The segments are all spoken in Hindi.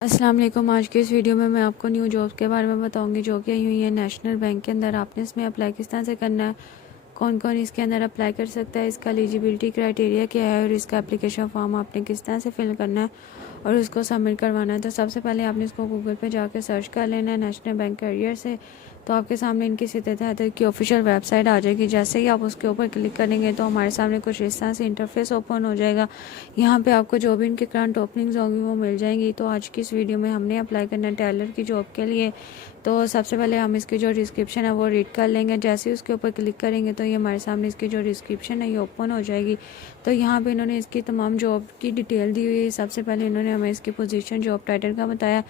अस्सलाम वालेकुम। आज के इस वीडियो में मैं आपको न्यू जॉब के बारे में बताऊंगी जो कि आई हुई है नेशनल बैंक के अंदर। आपने इसमें अप्लाई किस तरह से करना है, कौन कौन इसके अंदर अप्लाई कर सकता है, इसका एलिजिबिलिटी क्राइटेरिया क्या है और इसका एप्लीकेशन फॉर्म आपने किस तरह से फिल करना है और उसको सबमिट करवाना है। तो सबसे पहले आपने इसको गूगल पे जाकर सर्च कर लेना है नेशनल बैंक करियर से। तो आपके सामने इनकी सीधे की ऑफिशियल वेबसाइट आ जाएगी। जैसे ही आप उसके ऊपर क्लिक करेंगे तो हमारे सामने कुछ इस तरह से इंटरफेस ओपन हो जाएगा। यहाँ पे आपको जो भी इनके करंट ओपनिंग्स होंगी वो मिल जाएंगी। तो आज की इस वीडियो में हमने अप्लाई करना है टेलर की जॉब के लिए। तो सबसे पहले हम इसकी जो डिस्क्रिप्शन है वो रीड कर लेंगे। जैसे ही उसके ऊपर क्लिक करेंगे तो ये हमारे सामने इसकी जो डिस्क्रिप्शन है ये ओपन हो जाएगी। तो यहाँ पे इन्होंने इसकी तमाम जॉब की डिटेल दी हुई है। सबसे पहले इन्होंने हमें इसकी पोजीशन जॉब टाइटल का बताया।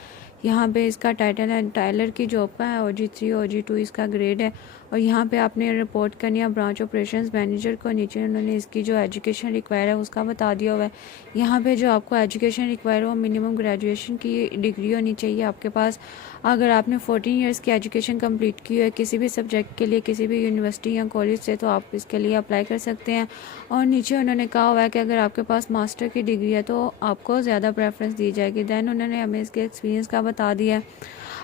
यहाँ पे इसका टाइटल है टाइलर की जॉब का है, OG3 OG2 इसका ग्रेड है। और यहाँ पे आपने रिपोर्ट करनी है ब्रांच ऑपरेशंस मैनेजर को। नीचे उन्होंने इसकी जो एजुकेशन रिक्वायर है उसका बता दिया हुआ है। यहाँ पे जो आपको एजुकेशन रिक्वायर हो मिनिमम ग्रेजुएशन की डिग्री होनी चाहिए आपके पास। अगर आपने 14 इयर्स की एजुकेशन कंप्लीट की है किसी भी सब्जेक्ट के लिए किसी भी यूनिवर्सिटी या कॉलेज से तो आप इसके लिए अप्लाई कर सकते हैं। और नीचे उन्होंने कहा हुआ है कि अगर आपके पास मास्टर की डिग्री है तो आपको ज़्यादा प्रेफरेंस दी जाएगी। दैन उन्होंने हमें इसके एक्सपीरियंस का बता दिया है।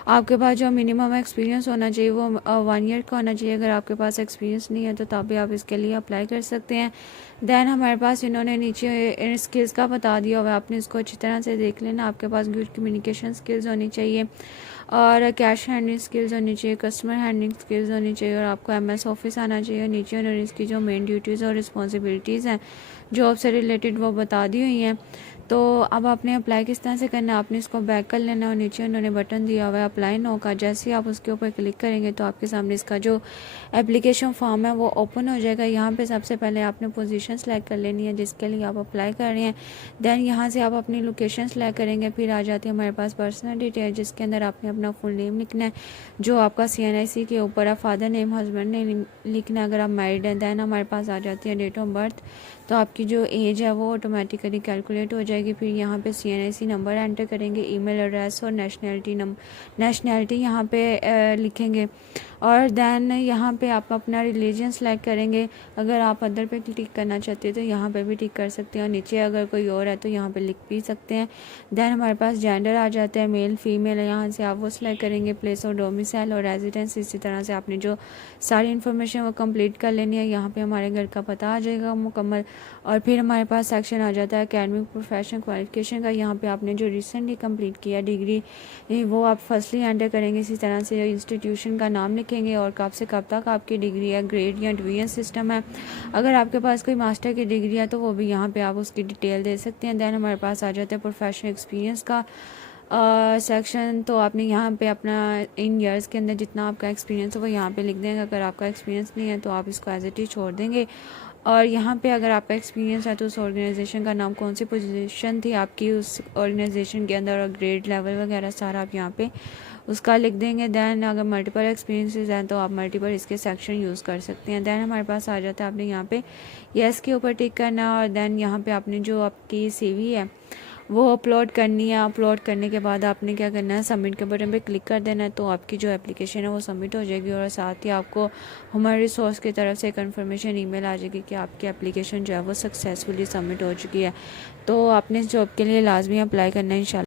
आपके पास जो मिनिमम एक्सपीरियंस होना चाहिए वो 1 ईयर का होना चाहिए। अगर आपके पास एक्सपीरियंस नहीं है तो तभी आप इसके लिए अप्लाई कर सकते हैं। दैन हमारे पास इन्होंने नीचे स्किल्स का बता दिया हुआ है, आपने इसको अच्छी तरह से देख लेना। आपके पास गुड कम्युनिकेशन स्किल्स होनी चाहिए और कैश हैंडलिंग स्किल्स होनी चाहिए, कस्टमर हैंडलिंग स्किल्स होनी चाहिए और आपको MS ऑफिस आना चाहिए। नीचे उन्होंने इसकी जो मेन ड्यूटीज़ और रिस्पॉन्सिबिलिटीज़ हैं जॉब से रिलेटेड वो बता दी हुई हैं। तो अब आपने अप्लाई किस तरह से करना है, आपने इसको बैक कर लेना और नीचे उन्होंने बटन दिया हुआ है अप्लाई नो का। जैसे ही आप उसके ऊपर क्लिक करेंगे तो आपके सामने इसका जो एप्लीकेशन फॉर्म है वो ओपन हो जाएगा। यहाँ पे सबसे पहले आपने पोजीशन सेलेक्ट कर लेनी है जिसके लिए आप अप्लाई कर रहे हैं। दैन यहाँ से आप अपनी लोकेशन सेलेक्ट करेंगे। फिर आ जाती है हमारे पास पर्सनल डिटेल जिसके अंदर आपने अपना फुल नेम लिखना है जो आपका CNIC के ऊपर है, फादर नेम हस्बैंड नेम लिखना है अगर आप मैरिड हैं। दैन हमारे पास आ जाती है डेट ऑफ बर्थ। तो आपकी जो एज है वो ऑटोमेटिकली कैलकुलेट हो जाएगी। फिर यहाँ पे CNIC नंबर एंटर करेंगे, ईमेल एड्रेस और नेशनैलिटी यहाँ पे लिखेंगे। और दैन यहाँ पे आप अपना रिलीजन सेलेक्ट करेंगे। अगर आप अदर पे क्लिक करना चाहते हैं तो यहाँ पे भी टिक कर सकते हैं और नीचे अगर कोई और है तो यहाँ पे लिख भी सकते हैं। दैन हमारे पास जेंडर आ जाता है मेल फीमेल, यहाँ से आप वो सिलेक्ट करेंगे। प्लेस ऑफ डोमिसाइल और रेजिडेंस, इसी तरह से आपने जो सारी इन्फॉर्मेशन वो कंप्लीट कर लेनी है। यहाँ पे हमारे घर का पता आ जाएगा मुकम्मल। और फिर हमारे पास सेक्शन आ जाता है एकेडमिक प्रोफेशनल क्वालिफिकेशन का। यहाँ पे आपने जो रिसेंटली कंप्लीट किया डिग्री वो आप फर्स्टली एंटर करेंगे। इसी तरह से इंस्टीट्यूशन का नाम लिखेंगे और कब से कब तक आपकी डिग्री है, ग्रेड या डिवीजन सिस्टम है। अगर आपके पास कोई मास्टर की डिग्री है तो वो भी यहाँ पे आप उसकी डिटेल दे सकते हैं। दैन हमारे पास आ जाता है प्रोफेशनल एक्सपीरियंस का सेक्शन। तो आपने यहाँ पे अपना इन ईयर्स के अंदर जितना आपका एक्सपीरियंस है वो यहाँ पे लिख देंगे। अगर आपका एक्सपीरियंस नहीं है तो आप इसको एज इट इज छोड़ देंगे। और यहाँ पे अगर आपका एक्सपीरियंस है तो उस ऑर्गेनाइजेशन का नाम, कौन सी पोजीशन थी आपकी उस ऑर्गेनाइजेशन के अंदर और ग्रेड लेवल वगैरह सारा आप यहाँ पे उसका लिख देंगे। दैन अगर मल्टीपल एक्सपीरियंसेस हैं तो आप मल्टीपल इसके सेक्शन यूज़ कर सकते हैं। दैन हमारे पास आ जाता है आपने यहाँ पे येस के ऊपर टिक करना और दैन यहाँ पे आपने जो आपकी CV है वो अपलोड करनी है। अपलोड करने के बाद आपने क्या करना है, सबमिट के बटन पे क्लिक कर देना है। तो आपकी जो एप्लीकेशन है वो सबमिट हो जाएगी और साथ ही आपको हमारे रिसोर्स की तरफ से कन्फर्मेशन ईमेल आ जाएगी कि आपकी एप्लीकेशन जो है वो सक्सेसफुली सबमिट हो चुकी है। तो आपने इस जॉब के लिए लाजमी अप्लाई करना है इंशाल्लाह।